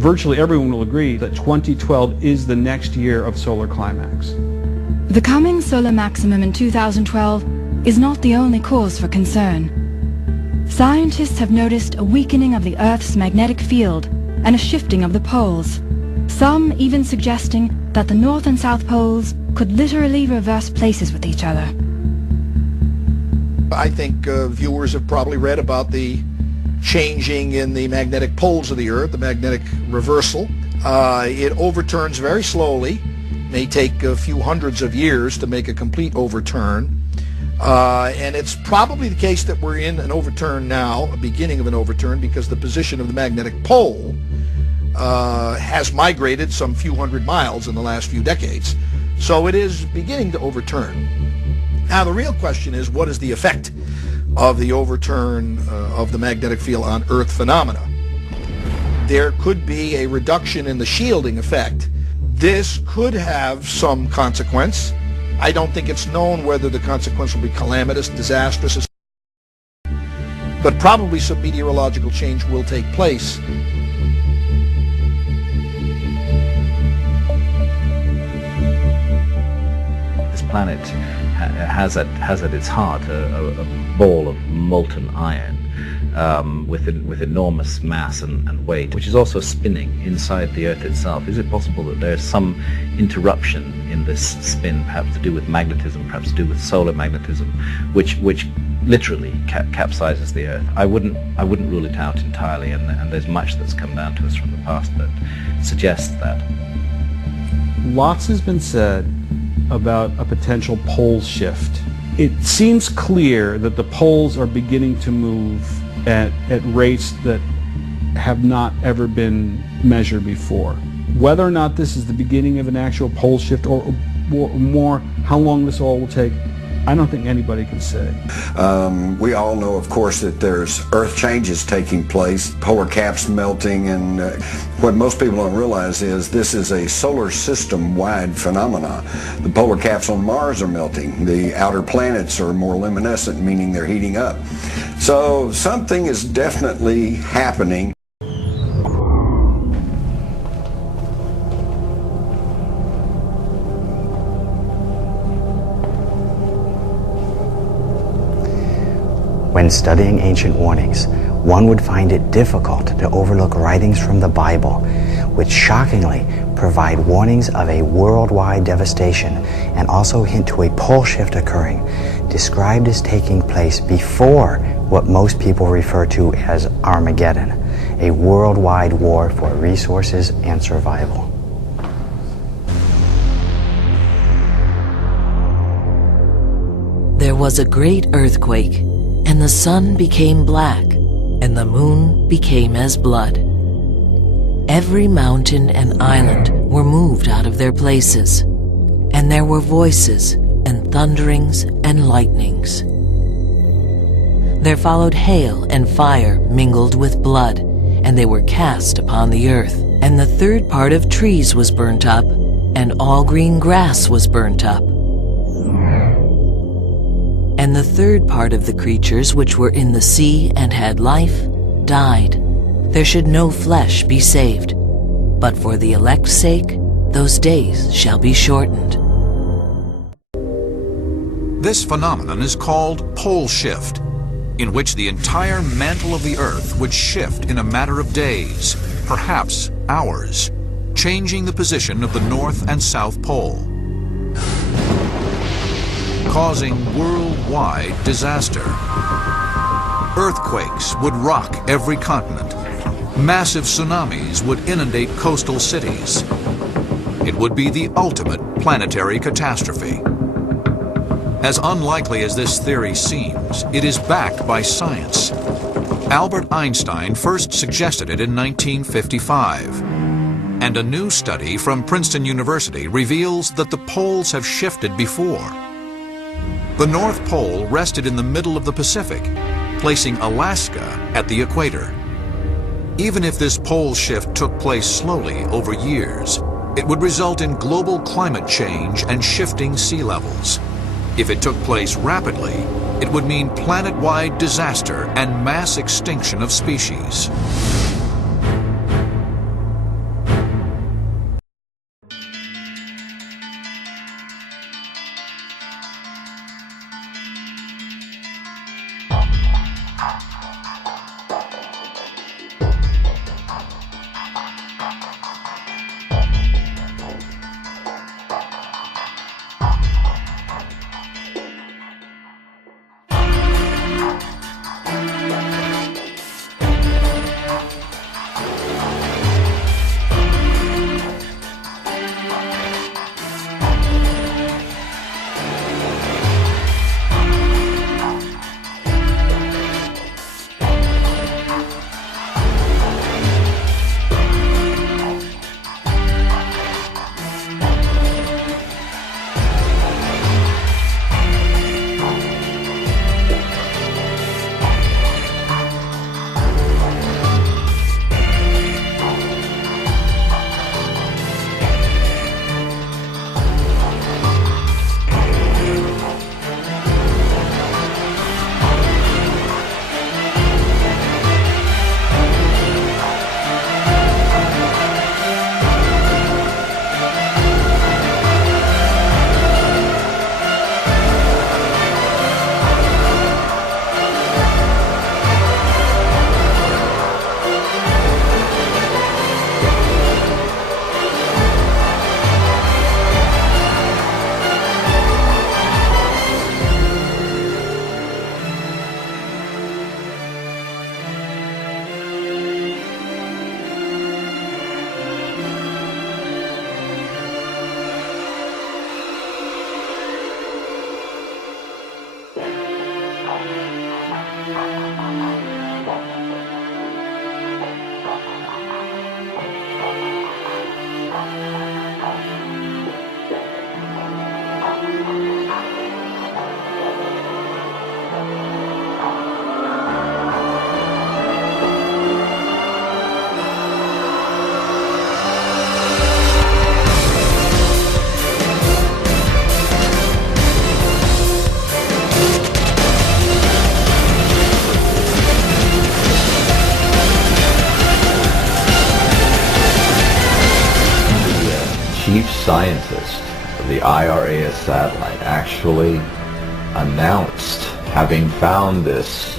virtually everyone will agree that 2012 is the next year of solar climax. The coming solar maximum in 2012 is not the only cause for concern. Scientists have noticed a weakening of the Earth's magnetic field and a shifting of the poles, some even suggesting that the North and South poles could literally reverse places with each other. I think viewers have probably read about the changing in the magnetic poles of the Earth, the magnetic reversal. It overturns very slowly, may take a few hundreds of years to make a complete overturn. And it's probably the case that we're in an overturn now, a beginning of an overturn, because the position of the magnetic pole has migrated some few hundred miles in the last few decades. So it is beginning to overturn. Now the real question is, what is the effect of the overturn of the magnetic field on Earth phenomena? There could be a reduction in the shielding effect. This could have some consequence. I don't think it's known whether the consequence will be calamitous, disastrous, but probably some meteorological change will take place. This planet has at its heart a ball of molten iron with enormous mass and weight, which is also spinning inside the Earth itself. Is it possible that there's some interruption in this spin, perhaps to do with magnetism, perhaps to do with solar magnetism, which literally capsizes the Earth? I wouldn't rule it out entirely, and there's much that's come down to us from the past that suggests that. Lots has been said about a potential pole shift. It seems clear that the poles are beginning to move at rates that have not ever been measured before. Whether or not this is the beginning of an actual pole shift or more, how long this all will take, I don't think anybody can say. We all know, of course, that there's Earth changes taking place, polar caps melting, and what most people don't realize is this is a solar system-wide phenomenon. The polar caps on Mars are melting. The outer planets are more luminescent, meaning they're heating up. So something is definitely happening. When studying ancient warnings, one would find it difficult to overlook writings from the Bible, which shockingly provide warnings of a worldwide devastation and also hint to a pole shift occurring, described as taking place before what most people refer to as Armageddon, a worldwide war for resources and survival. There was a great earthquake, and the sun became black, and the moon became as blood. Every mountain and island were moved out of their places, and there were voices and thunderings and lightnings. There followed hail and fire mingled with blood, and they were cast upon the earth. And the third part of trees was burnt up, and all green grass was burnt up. And the third part of the creatures which were in the sea and had life died. There should no flesh be saved, but for the elect's sake, those days shall be shortened. This phenomenon is called pole shift, in which the entire mantle of the Earth would shift in a matter of days, perhaps hours, changing the position of the North and South Pole, causing worldwide disaster. Earthquakes would rock every continent. Massive tsunamis would inundate coastal cities. It would be the ultimate planetary catastrophe. As unlikely as this theory seems, it is backed by science. Albert Einstein first suggested it in 1955. And a new study from Princeton University reveals that the poles have shifted before. The North Pole rested in the middle of the Pacific, placing Alaska at the equator. Even if this pole shift took place slowly over years, it would result in global climate change and shifting sea levels. If it took place rapidly, it would mean planet-wide disaster and mass extinction of species. chief scientist of the IRAS satellite actually announced having found this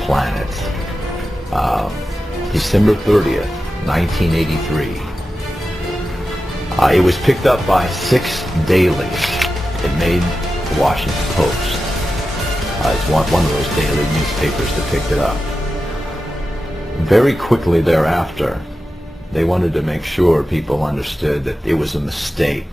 planet December 30th, 1983. It was picked up by 6 dailies. It made the Washington Post. It's one of those daily newspapers that picked it up. Very quickly thereafter, they wanted to make sure people understood that it was a mistake